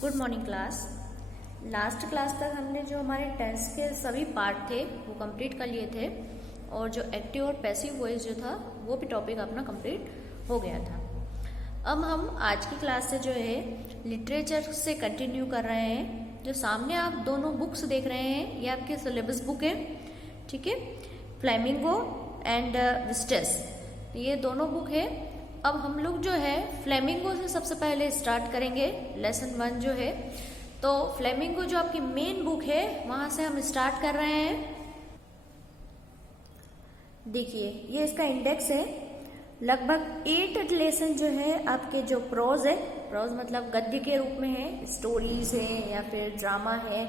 Good morning class. Last class तक हमने जो हमारे टेंस के सभी पार्ट थे वो कंप्लीट कर लिए थे और जो एक्टिव और पैसिव वॉइस जो था वो भी टॉपिक अपना कंप्लीट हो गया था। अब हम आज की क्लास से जो है लिटरेचर से कंटिन्यू कर रहे हैं। जो सामने आप दोनों बुक्स देख रहे हैं ये आपके सिलेबस बुक है, ठीक है, फ्लेमिंगो एंड विस्टेस, ये दोनों बुक है। अब हम लोग जो है फ्लेमिंगो से सबसे पहले स्टार्ट करेंगे लेसन 1 जो है। तो फ्लेमिंगो जो आपकी मेन बुक है वहां से हम स्टार्ट कर रहे हैं। देखिए ये इसका इंडेक्स है। लगभग 8 लेसन जो है आपके जो प्रोज है, प्रोज मतलब गद्य के रूप में है, स्टोरीज है या फिर ड्रामा है,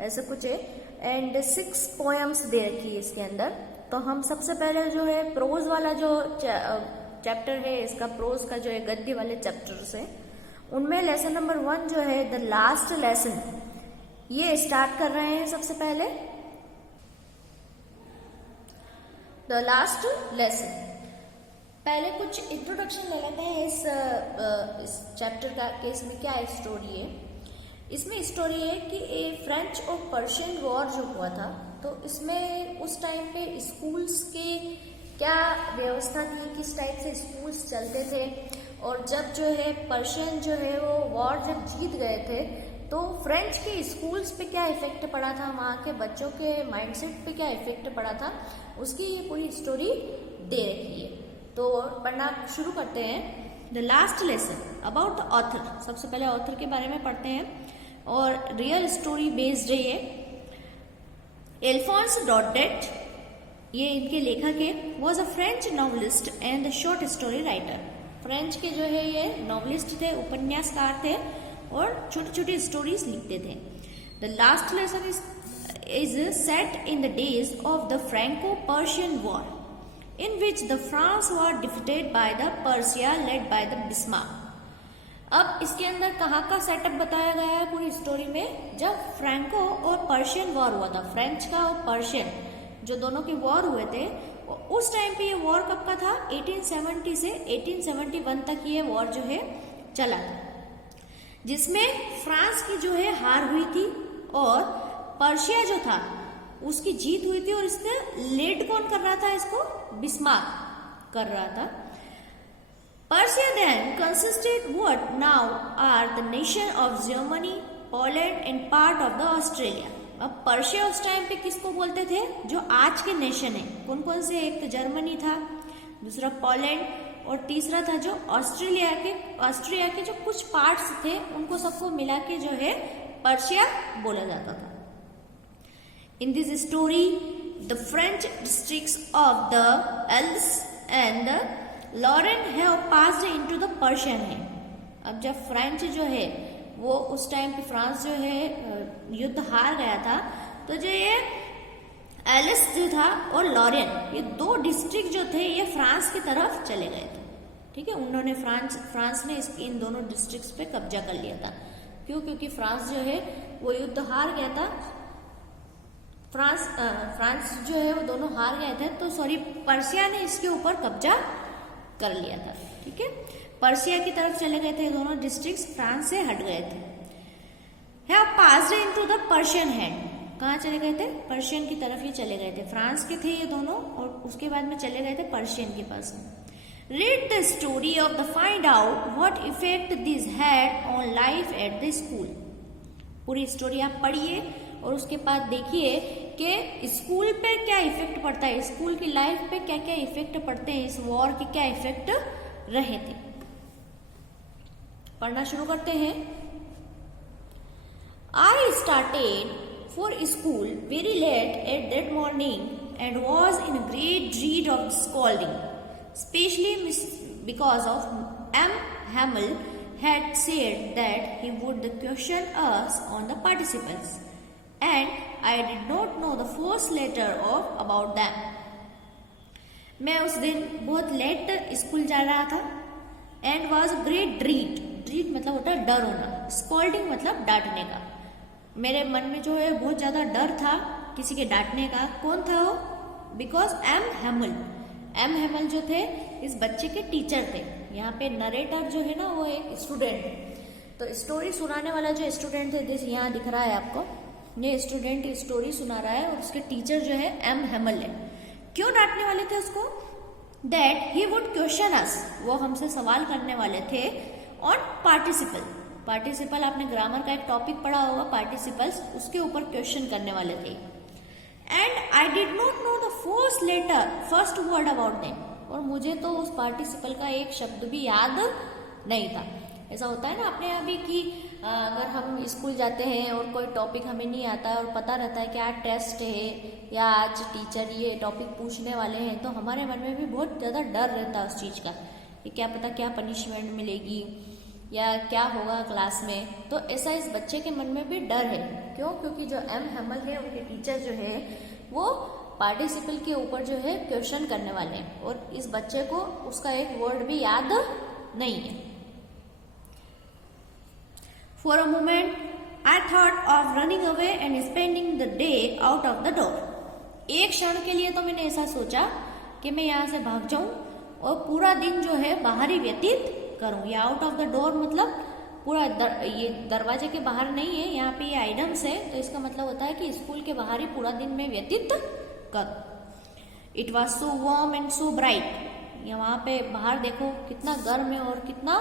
ऐसा कुछ है, एंड 6 पोएम्स दे रखी है इसके अंदर। तो हम सबसे पहले जो है प्रोज वाला जो चैप्टर है इसका, प्रोज का जो है गद्य वाले चैप्टर्स है उनमें लेसन नंबर 1 जो है द लास्ट लेसन, ये स्टार्ट कर रहे हैं सबसे पहले। द लास्ट लेसन, पहले कुछ इंट्रोडक्शन ले लेते हैं इस चैप्टर का कि इसमें क्या स्टोरी है। इसमें स्टोरी है कि एक फ्रेंच और पर्शियन वॉर जो हुआ था, तो इसमें उस टाइम पे स्कूल्स के क्या व्यवस्था थी, किस टाइप से स्कूल्स चलते थे, और जब जो है पर्शियन जो है वो वॉर जब जीत गए थे तो फ्रेंच के स्कूल्स पे क्या इफेक्ट पड़ा था, वहाँ के बच्चों के माइंडसेट पे क्या इफेक्ट पड़ा था, उसकी ये पूरी स्टोरी दे रखी है। तो पढ़ना शुरू करते हैं। The last lesson about the author, सबसे पहले ऑथर के बारे में पढ़ते हैं और रियल स्टोरी बेस्ड है ये। एल्फोंस डॉडेट, ये इनके लेखक है, was a French novelist and short story writer. French के जो है ये नॉवलिस्ट थे, उपन्यासकार थे और छोटी छोटी स्टोरीज लिखते थे। The last lesson is set in the days of the Franco Persian war in which the France war defeated by the Persia led by the Bismarck. अब इसके अंदर कहाँ का सेटअप बताया गया है पूरी स्टोरी में, जब फ्रैंको और पर्शियन वॉर हुआ था, फ्रेंच का और पर्शियन जो दोनों के वॉर हुए थे, उस टाइम पे ये वॉर कब का था, 1870 से 1871 तक ये वॉर जो है चला था, जिसमें फ्रांस की जो है हार हुई थी और पर्शिया जो था उसकी जीत हुई थी। और इसने लीड कौन कर रहा था, इसको बिस्मार्क कर रहा था। Persia then consisted what now are the nation of Germany, Poland and part of the Australia। अब पर्शिया उस टाइम पे किसको बोलते थे, जो आज के नेशन है, कौन कौन से, एक तो जर्मनी था, दूसरा पोलैंड और तीसरा था जो ऑस्ट्रिया के जो कुछ पार्ट्स थे उनको सबको मिला के जो है पर्शिया बोला जाता था। In this story the French districts of the Alsace and the Lorraine have passed into the Persian है। अब जब फ्रेंच जो है वो उस टाइम पे फ्रांस जो है युद्ध हार गया था, तो जो ये एलिस जो था और लॉरेन, ये 2 डिस्ट्रिक्ट जो थे ये फ्रांस की तरफ चले गए थे, ठीक है। उन्होंने फ्रांस ने इन दोनों डिस्ट्रिक्ट्स पे कब्जा कर लिया था। क्यों? क्योंकि फ्रांस जो है वो युद्ध हार गया था, फ्रांस जो है वो दोनों हार गए थे, तो पर्शिया ने इसके ऊपर कब्जा कर लिया था, ठीक है। पर्शिया की तरफ चले गए थे दोनों डिस्ट्रिक्ट्स, फ्रांस से हट गए थे। Have passed into the Persian hand, कहाँ चले गए थे, पर्शियन की तरफ ही चले गए थे। फ्रांस के थे ये दोनों और उसके बाद में चले गए थे पर्शियन के पास में। Read the story of the find out what effect this had on life at the school. पूरी स्टोरी आप पढ़िए और उसके बाद देखिए कि स्कूल पे क्या इफेक्ट पड़ता है, स्कूल की लाइफ पे क्या क्या इफेक्ट पड़ते हैं, इस वॉर के क्या इफेक्ट रहे थे। पढ़ना शुरू करते हैं। I started for school very late at that morning and was in a great dread of scolding, especially because of M. Hamel had said that he would question us on the participles, and I did not know the first letter of about them। मैं उस दिन बहुत late school जा रहा था and was a great dread, ड्रीड मतलब होता है डर होना, स्कॉल्डिंग मतलब डांटने का। मेरे मन में जो है बहुत ज्यादा डर था किसी के डांटने का। कौन था वो? बिकॉज एम हेमल जो थे इस बच्चे के टीचर थे। यहाँ पे नरेटर जो है ना वो एक स्टूडेंट, तो स्टोरी सुनाने वाला जो स्टूडेंट है, दिस यहाँ दिख रहा है आपको, ये स्टूडेंट स्टोरी सुना रहा है और उसके टीचर जो है एम हेमल है। क्यों डांटने वाले थे उसको? दैट ही वुड क्वेश्चन अस, वो हमसे सवाल करने वाले थे ऑन पार्टिसिपल। पार्टिसिपल आपने ग्रामर का एक टॉपिक पढ़ा होगा, पार्टिसिपल्स, उसके ऊपर क्वेश्चन करने वाले थे। And I did not know the first word about them, और मुझे तो उस पार्टिसिपल का एक शब्द भी याद नहीं था। ऐसा होता है ना अपने यहाँ भी कि अगर हम स्कूल जाते हैं और कोई टॉपिक हमें नहीं आता और पता रहता है कि आज टेस्ट है या आज टीचर ये टॉपिक पूछने वाले हैं, तो हमारे मन में भी बहुत ज़्यादा डर रहता है उस चीज़ का कि क्या पता क्या पनिशमेंट मिलेगी या क्या होगा क्लास में। तो ऐसा इस बच्चे के मन में भी डर है। क्यों? क्योंकि जो एम हेमल है, उनके टीचर जो है वो पार्टिसिपल के ऊपर जो है क्वेश्चन करने वाले हैं और इस बच्चे को उसका एक वर्ड भी याद नहीं है। For a moment, I thought of running away and spending the day out of the door. एक क्षण के लिए तो मैंने ऐसा सोचा कि मैं यहाँ से भाग जाऊं और पूरा दिन जो है बाहर ही व्यतीत करूं। या आउट ऑफ द डोर मतलब पूरा ये दरवाजे के बाहर नहीं है, यहाँ पे ये आइटम्स है, तो इसका मतलब होता है कि स्कूल के बाहर ही पूरा दिन में व्यतीत करूं। It was so warm and so bright. यहाँ पे बाहर देखो कितना गर्म है और कितना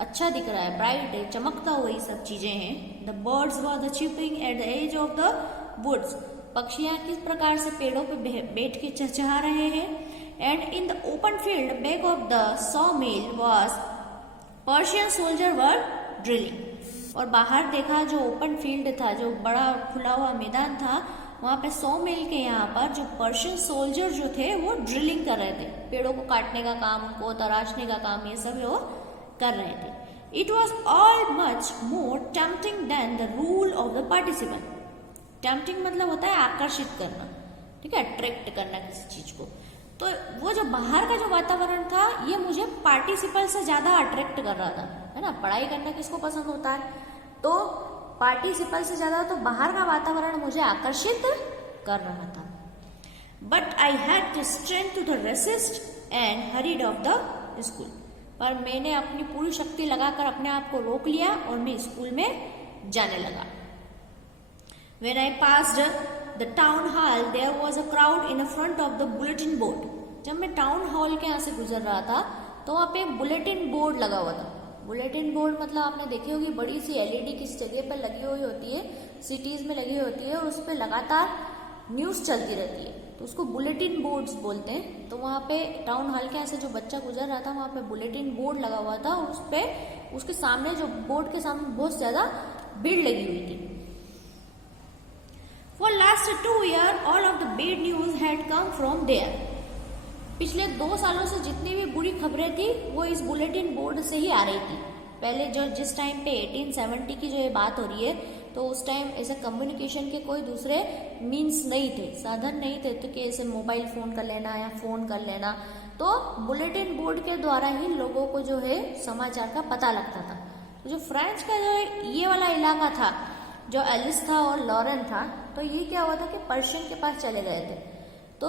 अच्छा दिख रहा है, ब्राइट है, चमकता हुआ ये सब चीजें हैं। The birds were chirping at the edge of the woods, पक्षियां किस प्रकार से पेड़ों पे बैठ के चहचहा रहे हैं। And in the open field back of the saw mill was Persian soldier were drilling, और बाहर देखा जो ओपन फील्ड था, जो बड़ा खुला हुआ मैदान था, वहां पे सॉ मिल के यहाँ पर जो पर्शियन सोल्जर जो थे वो ड्रिलिंग कर रहे थे, पेड़ों को काटने का काम, उनको तराशने का काम, ये सब वो कर रहे थे। It was all much more tempting than the rule of the participant. Tempting मतलब होता है आकर्षित करना, ठीक है, अट्रैक्ट करना किसी चीज को। तो वो जो बाहर का जो वातावरण था ये मुझे पार्टिसिपल से ज्यादा अट्रैक्ट कर रहा था, है ना। पढ़ाई करना किसको पसंद होता है, तो पार्टिसिपल से ज्यादा तो बाहर का वातावरण मुझे आकर्षित कर रहा था। But I had the strength to resist and hurried off the school. पर मैंने अपनी पूरी शक्ति लगाकर अपने आप को रोक लिया और मैं स्कूल में जाने लगा। When I passed the town hall, there was a crowd in front of the bulletin board. जब मैं टाउन हॉल के यहाँ से गुजर रहा था तो वहाँ पे बुलेटिन बोर्ड लगा हुआ था। बुलेटिन बोर्ड मतलब आपने देखी होगी, बड़ी सी एलईडी किस जगह पर लगी हुई होती है, सिटीज में लगी होती है और उस पर लगातार न्यूज चलती रहती है, तो उसको बुलेटिन बोर्ड्स बोलते हैं। तो वहाँ पे टाउन हॉल के यहाँ से जो बच्चा गुजर रहा था वहाँ पे बुलेटिन बोर्ड लगा हुआ था और उस पे उसके सामने जो बोर्ड के सामने बहुत ज्यादा भीड़ लगी हुई थी। For last 2 years, all of the bad news had come from there. पिछले 2 सालों से जितनी भी बुरी खबरें थी वो इस बुलेटिन बोर्ड से ही आ रही थी। पहले जिस टाइम पे 1870 की जो ये बात हो रही है, तो उस टाइम ऐसे कम्युनिकेशन के कोई दूसरे मीन्स नहीं थे, साधन नहीं थे, तो कि ऐसे मोबाइल फोन कर लेना या फोन कर लेना, तो बुलेटिन बोर्ड के द्वारा ही लोगों को जो है समाचार का पता लगता था। तो जो फ्रांस का जो ये वाला इलाका था, जो एलिस था और लॉरेन था, तो ये क्या हुआ था कि पर्शियन के पास चले गए थे, तो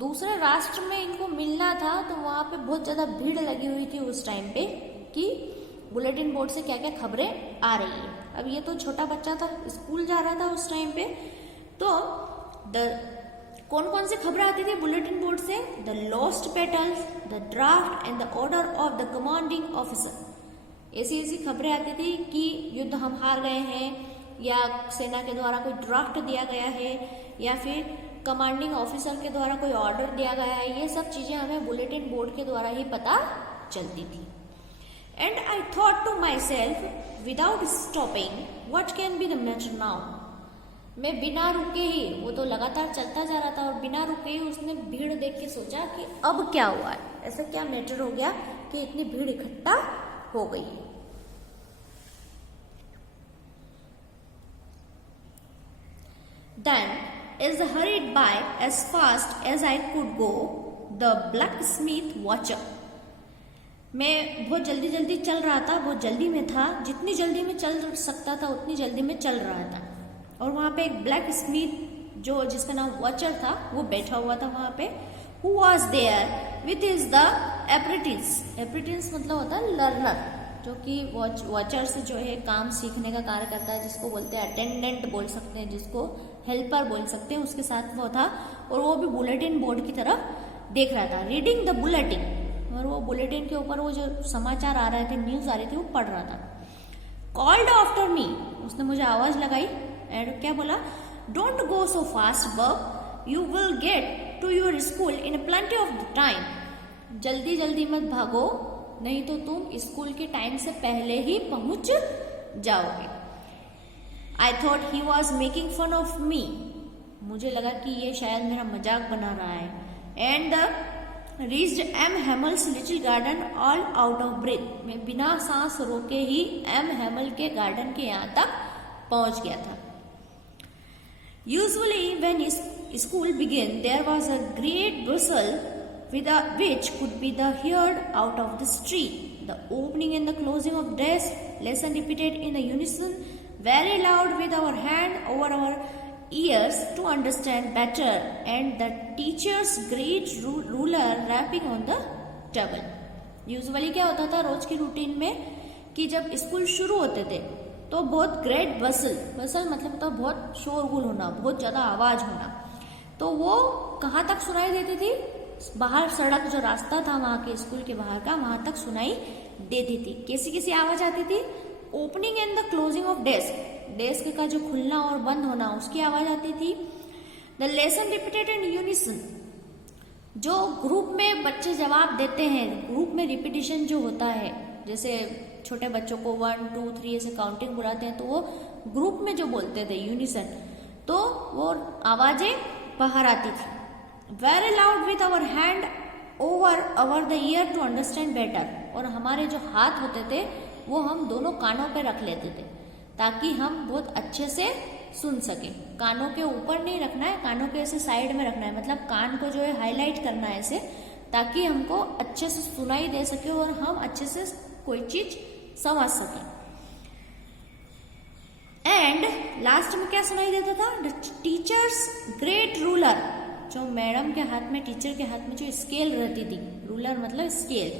दूसरे राष्ट्र में इनको मिलना था, तो वहां पे बहुत ज्यादा भीड़ लगी हुई थी उस टाइम पे कि बुलेटिन बोर्ड से क्या क्या खबरें आ रही है। अब ये तो छोटा बच्चा था, स्कूल जा रहा था उस टाइम पे, तो कौन कौन सी खबरें आती थी बुलेटिन बोर्ड से? The lost battles, the draft and the order of the commanding officer. ऐसी ऐसी खबरें आती थी कि युद्ध हम हार गए हैं, या सेना के द्वारा कोई ड्राफ्ट दिया गया है, या फिर कमांडिंग ऑफिसर के द्वारा कोई ऑर्डर दिया गया है। ये सब चीजें हमें बुलेटिन बोर्ड के द्वारा ही पता चलती थी। And I thought to myself, without stopping, what can be the matter now? मैं बिना रुके ही, वो तो लगातार चलता जा रहा था और बिना रुके ही उसने भीड़ देख के सोचा कि अब क्या हुआ है, ऐसा क्या मैटर हो गया कि इतनी भीड़ इकट्ठा हो गई है। Then, as I hurried by as fast as I could go, the blacksmith watcher. मैं बहुत जल्दी जल्दी चल रहा था, बहुत जल्दी में था, जितनी जल्दी में चल सकता था उतनी जल्दी में चल रहा था। और वहां पे एक ब्लैक स्मिथ जो जिसका नाम वॉचर था वो बैठा हुआ था वहां पे। Who was there with is the apprentice. Apprentice मतलब होता है लर्नर, जो कि वॉचर्स जो है काम सीखने का कार्य करता है, जिसको बोलते हैं अटेंडेंट बोल सकते हैं, जिसको हेल्पर बोल सकते हैं, उसके साथ वो था और वो भी बुलेटिन बोर्ड की तरफ देख रहा था, रीडिंग द बुलेटिन, और वो बुलेटिन के ऊपर वो जो समाचार आ रहे थे, न्यूज आ रही थी, वो पढ़ रहा था। कॉल्ड आफ्टर मी, उसने मुझे आवाज लगाई एंड क्या बोला, don't go so fast bub, you will get to your school in plenty of time, जल्दी जल्दी मत भागो, नहीं तो तुम स्कूल के टाइम से पहले ही पहुंच जाओगे। I thought he was making fun of me, मुझे लगा कि ये शायद मेरा मजाक बना रहा है। And the reached M Hamel's little garden all out of breath, मैं बिना सांस रोके ही एम हेमल के गार्डन के यहाँ तक पहुंच गया था। Usually when school begin there was a great bustle which could be heard out of the street. The opening and the closing of desk, lesson repeated in the unison, very loud with our hand over our ears to understand better, and the teacher's great ruler rapping on the table. Usually क्या होता था रोज की routine में कि जब school शुरू होते थे तो बहुत ग्रेट बसल मतलब तो बहुत शोरगुल होना, बहुत ज्यादा आवाज होना, तो वो कहाँ तक सुनाई देती थी, बाहर सड़क जो रास्ता था वहां के स्कूल के बाहर का, वहां तक सुनाई देती थी। कैसी कैसी आवाज आती थी, opening and the closing of desk का जो खुलना और बंद होना उसकी आवाज आती थी। The lesson repeated in unison, जो ग्रुप में बच्चे जवाब देते हैं, ग्रुप में रिपीटिशन जो होता है, जैसे छोटे बच्चों को 1 2 3 ऐसे काउंटिंग बुलाते हैं तो वो ग्रुप में जो बोलते थे यूनिसन, तो वो आवाजें बाहर आती थी। Very loud with our hand over the ear to understand better, और हमारे जो हाथ होते थे वो हम दोनों कानों पे रख लेते थे ताकि हम बहुत अच्छे से सुन सके। कानों के ऊपर नहीं रखना है, कानों के ऐसे साइड में रखना है, मतलब कान को जो है हाईलाइट करना है ऐसे, ताकि हमको अच्छे से सुनाई दे सके और हम अच्छे से कोई चीज समझ सके। एंड लास्ट में क्या सुनाई देता था, टीचर्स ग्रेट रूलर, जो मैडम के हाथ में, टीचर के हाथ में जो स्केल रहती थी, रूलर मतलब स्केल,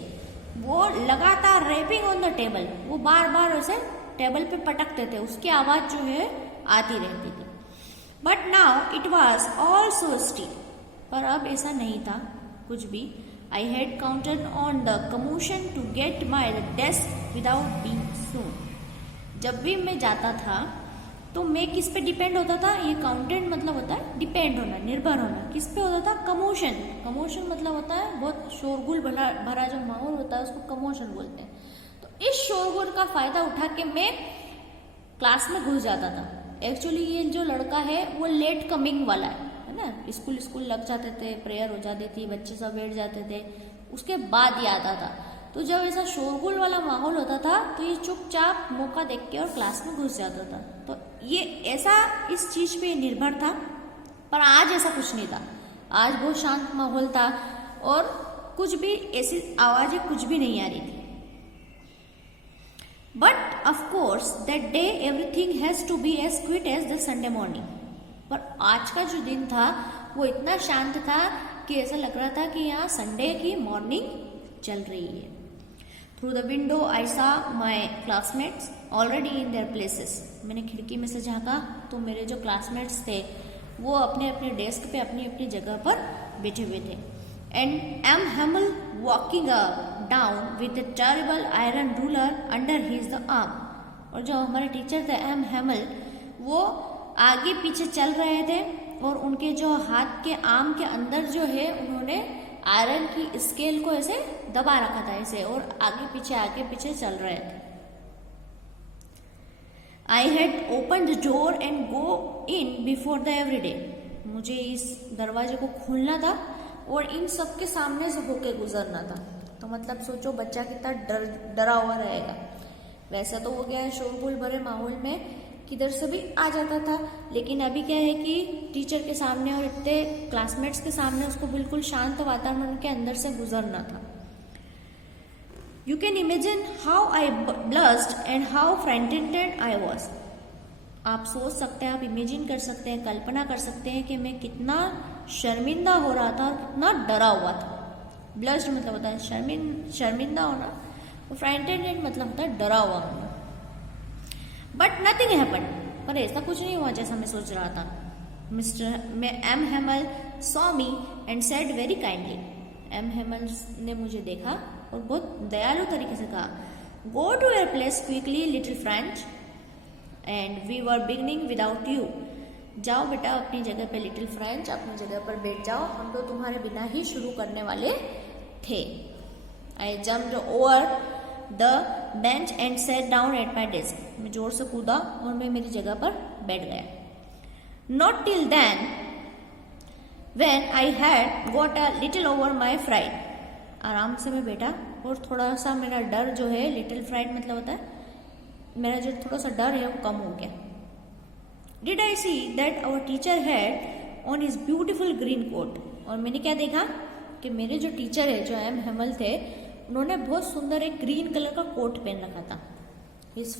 वो लगातार रैपिंग ऑन द टेबल, वो बार बार उसे टेबल पे पटकते थे, उसकी आवाज जो है आती रहती थी। But now it was all so still, पर अब ऐसा नहीं था कुछ भी। I had counted on the commotion to get my desk without being soon, जब भी मैं जाता था तो मैं किस पे डिपेंड होता था, ये काउंटेड मतलब होता है डिपेंड होना, निर्भर होना, किस पे होता था, कमोशन मतलब होता है बहुत शोरगुल भरा जो माहौल होता है उसको कमोशन बोलते हैं। तो इस शोरगुल का फायदा उठा के मैं क्लास में घुस जाता था। एक्चुअली ये जो लड़का है वो लेट कमिंग वाला है ना, स्कूल लग जाते थे, प्रेयर हो जाती थी, बच्चे सब बैठ जाते थे, उसके बाद ये आता था। तो जब ऐसा शोरगुल वाला माहौल होता था तो ये चुपचाप मौका देख के और क्लास में घुस जाता था। तो ये ऐसा इस चीज पे निर्भर था, पर आज ऐसा कुछ नहीं था, आज बहुत शांत माहौल था और कुछ भी ऐसी आवाजें कुछ भी नहीं आ रही थी। But of course that day everything has to be as quiet as the Sunday morning, पर आज का जो दिन था वो इतना शांत था कि ऐसा लग रहा था कि यहाँ संडे की मॉर्निंग चल रही है। थ्रू द विंडो आई सा my classmates already in their places, मैंने खिड़की में से झांका तो मेरे जो क्लासमेट्स थे वो अपने अपने डेस्क पे अपनी अपनी जगह पर बैठे हुए थे। And M Hamel walking up down with a terrible iron ruler under his arm, और जो हमारे टीचर थे एम हेमल, वो आगे पीछे चल रहे थे और उनके जो हाथ के आर्म के अंदर जो है उन्होंने आयरन की स्केल को ऐसे दबा रखा था ऐसे, और आगे पीछे चल रहे थे। I had open the door and go in before the everyday, मुझे इस दरवाजे को खोलना था और इन सब के सामने से होके गुजरना था। तो मतलब सोचो बच्चा कितना डरा हुआ रहेगा। वैसे तो वो क्या है शोरगुल भरे माहौल में किधर से भी आ जाता था, लेकिन अभी क्या है कि टीचर के सामने और इतने क्लासमेट्स के सामने उसको बिल्कुल शांत वातावरण के अंदर से गुजरना था। You can imagine how I blushed and how frightened I was, आप सोच सकते हैं, आप इमेजिन कर सकते हैं, कल्पना कर सकते हैं कि मैं कितना शर्मिंदा हो रहा था और कितना डरा हुआ था। ब्लस्ड मतलब होता है शर्मिंदा होना, और फ्राइटेंड मतलब होता है डरा हुआ होना। बट नथिंग हैपेंड, पर ऐसा कुछ नहीं हुआ जैसा मैं सोच रहा था। Mister M Hamel saw me and said very kindly, M Hamel ने मुझे देखा और बहुत दयालु तरीके से कहा, go to your place quickly little French and we were beginning without you. जाओ बेटा अपनी जगह पे लिटिल फ्रेंच, अपनी जगह पर बैठ जाओ, हम तो तुम्हारे बिना ही शुरू करने वाले थे। आई jumped over the bench and set down at my desk. मैं जोर से कूदा और मैं मेरी जगह पर बैठ गया। Not till then when I had got a little over my fright. आराम से मैं बैठा और थोड़ा सा मेरा डर जो है, लिटिल फ्राइड मतलब होता है मेरा जो थोड़ा सा डर है वो कम हो गया। Did I see that our teacher had on his beautiful green coat. और मैंने क्या देखा कि मेरे जो टीचर है, जो एम हेमल थे, उन्होंने बहुत सुंदर एक ग्रीन कलर का कोट पहन रखा था। हिज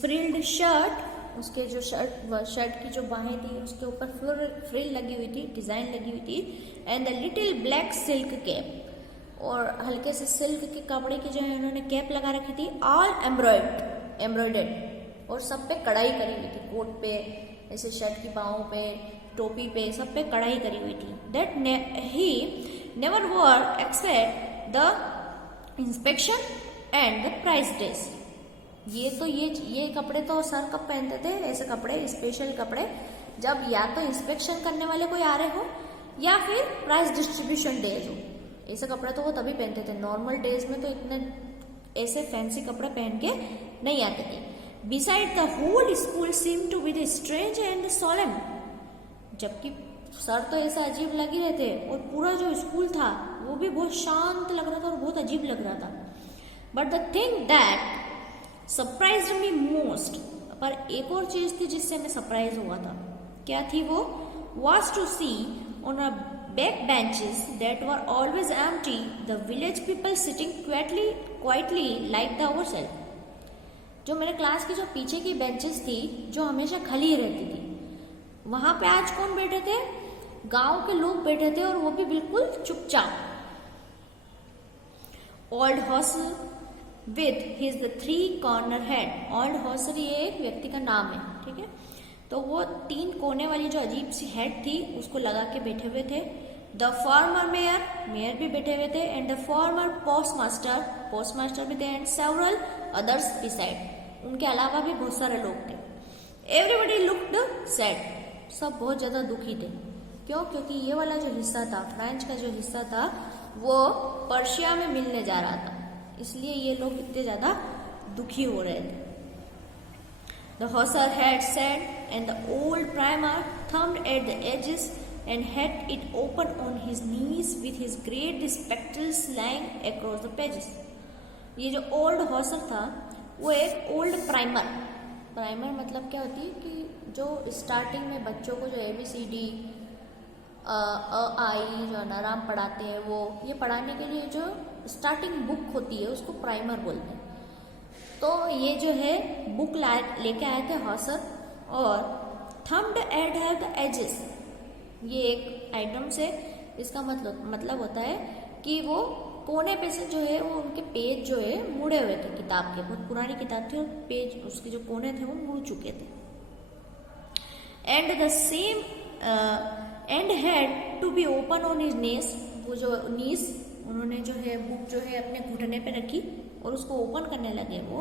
फ्रिल्ड शर्ट, उसके जो शर्ट की जो बाहें थी उसके ऊपर फ्रिल लगी हुई थी, डिजाइन लगी हुई थी। And the little black silk cap, और हल्के से सिल्क के कपड़े की जो है उन्होंने कैप लगा रखी थी, ऑल एम्ब्रॉयडर्ड, और सब पे कढ़ाई करी हुई थी। कोट पे, ऐसे शर्ट की बाहों पे, टोपी पे, सब पे कढ़ाई करी हुई थी। That he never wore except the inspection and the prize days. ये कपड़े तो सर कब पहनते थे, ऐसे कपड़े, स्पेशल कपड़े, जब या तो इंस्पेक्शन करने वाले कोई आ रहे हो या फिर प्राइस डिस्ट्रीब्यूशन डेज हो। ऐसे कपड़े तो वो तभी पहनते थे, नॉर्मल डेज में तो इतने ऐसे फैंसी कपड़े पहन के नहीं आते थे। Beside the whole school seem to be the strange and solemn. जबकि सर तो ऐसा अजीब लग ही रहे थे और पूरा जो स्कूल था वो भी बहुत शांत लग रहा था और बहुत अजीब लग रहा था। But the thing that surprised me most, पर एक और चीज थी जिससे मैं सरप्राइज हुआ था। क्या थी वो? was to see on a back benches that were always empty the village people sitting quietly like the ourselves। जो मेरे क्लास की जो पीछे की बेंचेस थी जो हमेशा खाली रहती थी, वहां पे आज कौन बैठे थे? गांव के लोग बैठे थे और वो भी बिल्कुल चुपचाप। Old Hauser with his 3 corner head. Old Hauser ये एक व्यक्ति का नाम है, ठीक है। तो वो 3 कोने वाली जो अजीब सी हेड थी उसको लगा के बैठे हुए थे। द फॉर्मर मेयर भी बैठे हुए थे। एंड द फॉर्मर पोस्टमास्टर भी थे। And several others beside. उनके अलावा भी बहुत सारे लोग थे। Everybody looked sad. सब बहुत ज्यादा दुखी थे। क्यों? क्योंकि ये वाला जो हिस्सा था, फ्रेंच का जो हिस्सा था, वो पर्शिया में मिलने जा रहा था, इसलिए ये लोग इतने ज्यादा दुखी हो रहे थे। The hussar had said, and the old primer thumbed at the edges and had it open on his knees with his great spectacles lying across the pages। ये जो old hussar था वो एक old primer मतलब क्या होती है कि जो स्टार्टिंग में बच्चों को जो ABCD आई जो अनाराम पढ़ाते हैं, वो ये पढ़ाने के लिए जो स्टार्टिंग बुक होती है उसको प्राइमर बोलते हैं। तो ये जो है बुक लेके आए थे हॉसर, और थम्ड एट द एजेस, ये एक आइटम से, इसका मतलब होता है कि वो कोने पे से जो है वो उनके पेज जो है मुड़े हुए थे। किताब के, बहुत पुरानी किताब थी और पेज उसके जो कोने थे वो मुड़ चुके थे। And the same and had to be open on his knees. वो जो नीज, उन्होंने जो है बुक जो है अपने घुटने पे रखी और उसको ओपन करने लगे वो,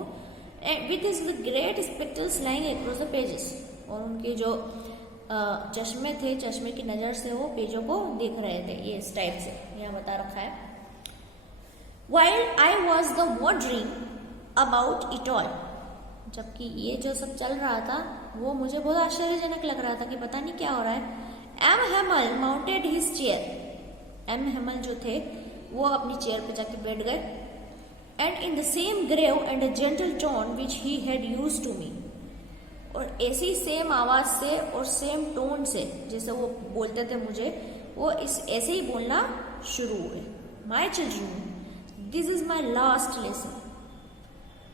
with his great spectacles lying across the pages. और उनके जो चश्मे थे, चश्मे की नजर से वो पेजों को देख रहे थे, ये इस टाइप से यहाँ बता रखा है। While I was the wondering about it all, जबकि ये जो सब चल रहा था वो मुझे बहुत आश्चर्यजनक लग रहा था कि पता नहीं क्या हो रहा है। M Hamel mounted his chair. M Hamel जो थे वो अपनी चेयर पे जाके बैठ गए। And in the same grave and a gentle tone which he had used to me. और ऐसी सेम आवाज से और सेम टोन से जैसे वो बोलते थे मुझे, वो ऐसे ही बोलना शुरू हुए। My children, this is my last lesson.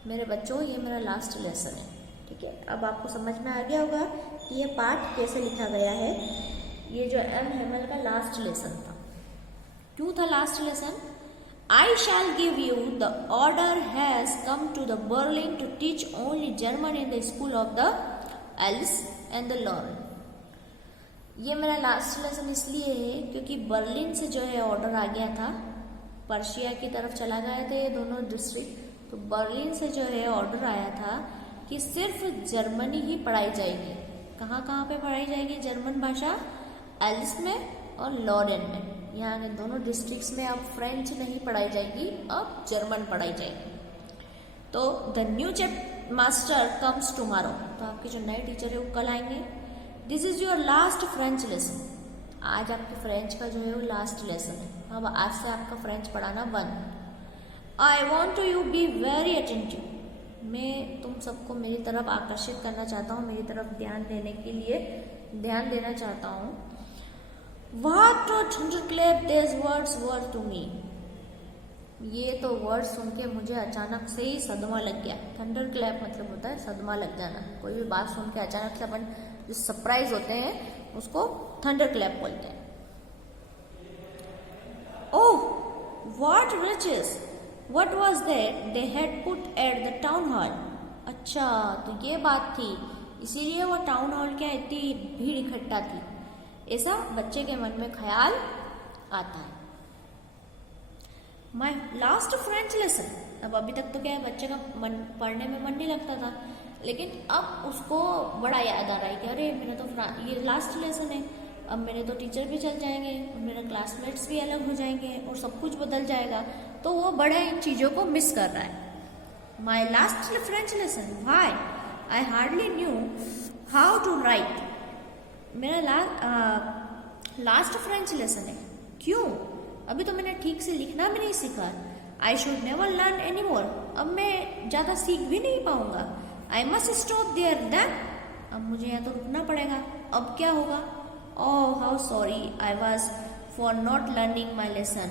मेरे बच्चों, ये मेरा लास्ट लेसन है, ठीक है। अब आपको समझ में आ गया होगा कि ये पाठ कैसे लिखा गया है। ये जो एम हेमल का लास्ट लेसन था। क्यों था last lesson? I shall give you the order has come to the Berlin to teach only German in the school of the Alice and the Lauren. ये मेरा लास्ट लेसन इसलिए है क्योंकि Berlin से जो है ऑर्डर आ गया था, पर्शिया की तरफ चला गए थे ये दोनों डिस्ट्रिक्ट, तो बर्लिन से जो है ऑर्डर आया था कि सिर्फ जर्मनी ही पढ़ाई जाएगी। कहाँ कहाँ पे पढ़ाई जाएगी जर्मन भाषा? एलिस में और लॉरेन में। यहाँ के दोनों डिस्ट्रिक्ट्स में अब फ्रेंच नहीं पढ़ाई जाएगी, अब जर्मन पढ़ाई जाएगी। तो the new chap master comes tomorrow, तो आपके जो नए टीचर है वो कल आएंगे। This is your last French lesson, आज आपके फ्रेंच का जो है वो लास्ट लेसन है। अब आज से आपका फ्रेंच पढ़ाना बंद। I want to you be very attentive, मैं तुम सबको मेरी तरफ आकर्षित करना चाहता हूँ, मेरी तरफ ध्यान देने के लिए ध्यान देना चाहता हूँ। What a thunderclap these words were to me, ये तो वर्ड सुन के मुझे अचानक से ही सदमा लग गया। थंडर क्लैप मतलब होता है सदमा लग जाना, कोई भी बात सुन के अचानक से अपन जो सरप्राइज होते हैं उसको थंडर क्लैप बोलते हैं। Oh what riches, what was that they had put at the town hall, अच्छा तो ये बात थी, इसीलिए वो टाउन हॉल क्या इतनी भीड़ इकट्ठा थी, ऐसा बच्चे के मन में ख्याल आता है। माई लास्ट फ्रेंच लेसन, अब अभी तक तो क्या है बच्चे का मन पढ़ने में मन नहीं लगता था, लेकिन अब उसको बड़ा याद आ रहा है कि अरे मेरा तो ये लास्ट लेसन है, अब मेरे तो टीचर भी चल जाएंगे और मेरे क्लासमेट्स भी अलग हो जाएंगे और सब कुछ बदल जाएगा, तो वो बड़ा इन चीज़ों को मिस कर रहा है। My last French lesson, why I hardly knew how to write, मेरा लास्ट फ्रेंच लेसन है, क्यों? अभी तो मैंने ठीक से लिखना भी नहीं सीखा। I should never learn any more, अब मैं ज़्यादा सीख भी नहीं पाऊंगा। I must stop there then, अब मुझे यहाँ तो रुकना पड़ेगा, अब क्या होगा? Oh how sorry I was for not learning my lesson,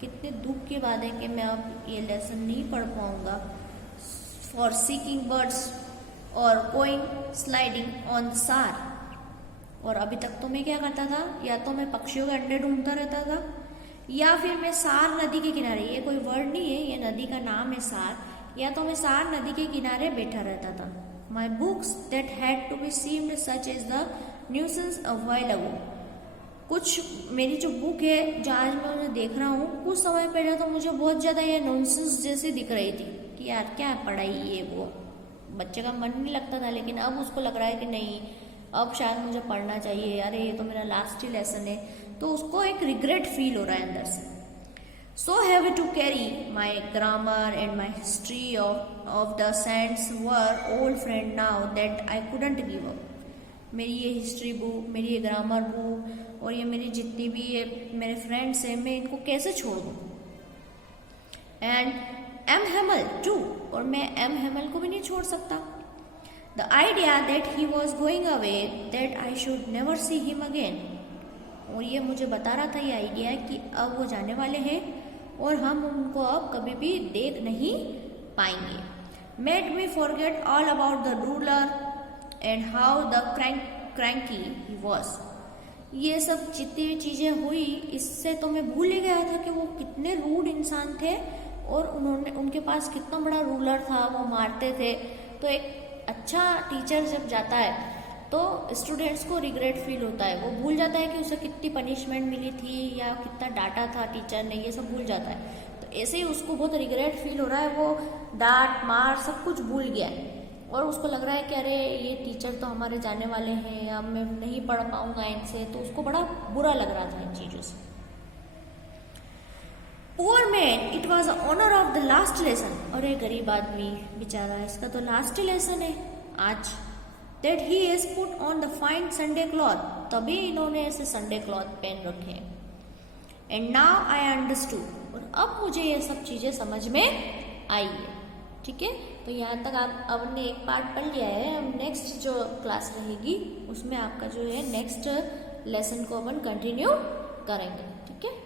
कितने दुख की बात है कि मैं अब ये लेसन नहीं पढ़ पाऊंगा। फॉर सीकिंग बर्ड्स और गोइंग स्लाइडिंग ऑन द सार, और अभी तक तो मैं क्या करता था, या तो मैं पक्षियों के अंडे ढूंढता रहता था, या फिर मैं सार नदी के किनारे, ये कोई वर्ड नहीं है, ये नदी का नाम है सार, या तो मैं सार नदी के किनारे बैठा रहता था। My books that had to be seemed such is the nuisance a while ago, कुछ मेरी जो बुक है जो आज मैं उन्हें देख रहा हूँ, कुछ समय पहले तो मुझे बहुत ज़्यादा ये नॉनसेंस जैसी दिख रही थी कि यार क्या पढ़ाई ये वो, बच्चे का मन नहीं लगता था, लेकिन अब उसको लग रहा है कि नहीं अब शायद मुझे पढ़ना चाहिए, अरे ये तो मेरा लास्ट ही लेसन है, तो उसको एक रिग्रेट फील हो रहा है अंदर से। So heavy to carry my grammar and my history of the saints were old friend now that I couldn't give up, मेरी ये हिस्ट्री बुक, मेरी ये ग्रामर बुक और ये मेरी जितनी भी ये मेरे फ्रेंड्स हैं, मैं इनको कैसे छोड़ दूँ। एंड एम हेमल टू, और मैं एम हेमल को भी नहीं छोड़ सकता। The idea that he was going away, that I should never see him again, और ये मुझे बता रहा था ये आइडिया कि अब वो जाने वाले हैं और हम उनको अब कभी भी देख नहीं पाएंगे। Made me forget all about the ruler and how the cranky he was, ये सब जितनी भी चीज़ें हुई इससे तो मैं भूल ही गया था कि वो कितने रूड इंसान थे और उनके पास कितना बड़ा रूलर था, वो मारते थे। तो एक अच्छा टीचर जब जाता है तो स्टूडेंट्स को रिग्रेट फील होता है, वो भूल जाता है कि उसे कितनी पनिशमेंट मिली थी या कितना डांटा था टीचर ने, ये सब भूल जाता है। तो ऐसे ही उसको बहुत रिग्रेट फील हो रहा है, वो डांट मार सब कुछ भूल गया है और उसको लग रहा है कि अरे ये टीचर तो हमारे जाने वाले हैं, अब मैं नहीं पढ़ पाऊंगा इनसे, तो उसको बड़ा बुरा लग रहा था इन चीज़ों से। Poor man, it was the honor of the last lesson, और ये गरीब आदमी बेचारा, इसका तो लास्ट लेसन है आज। That he has put on the fine Sunday cloth, तभी इन्होंने ऐसे संडे क्लॉथ पहन रखे हैं। And now I understood, और अब मुझे ये सब चीज़ें समझ में आई है। ठीक है, तो यहाँ तक आप अब ने एक पार्ट पढ़ लिया है। अब नेक्स्ट जो क्लास रहेगी उसमें आपका जो है नेक्स्ट लेसन को अपन कंटिन्यू करेंगे। ठीक है।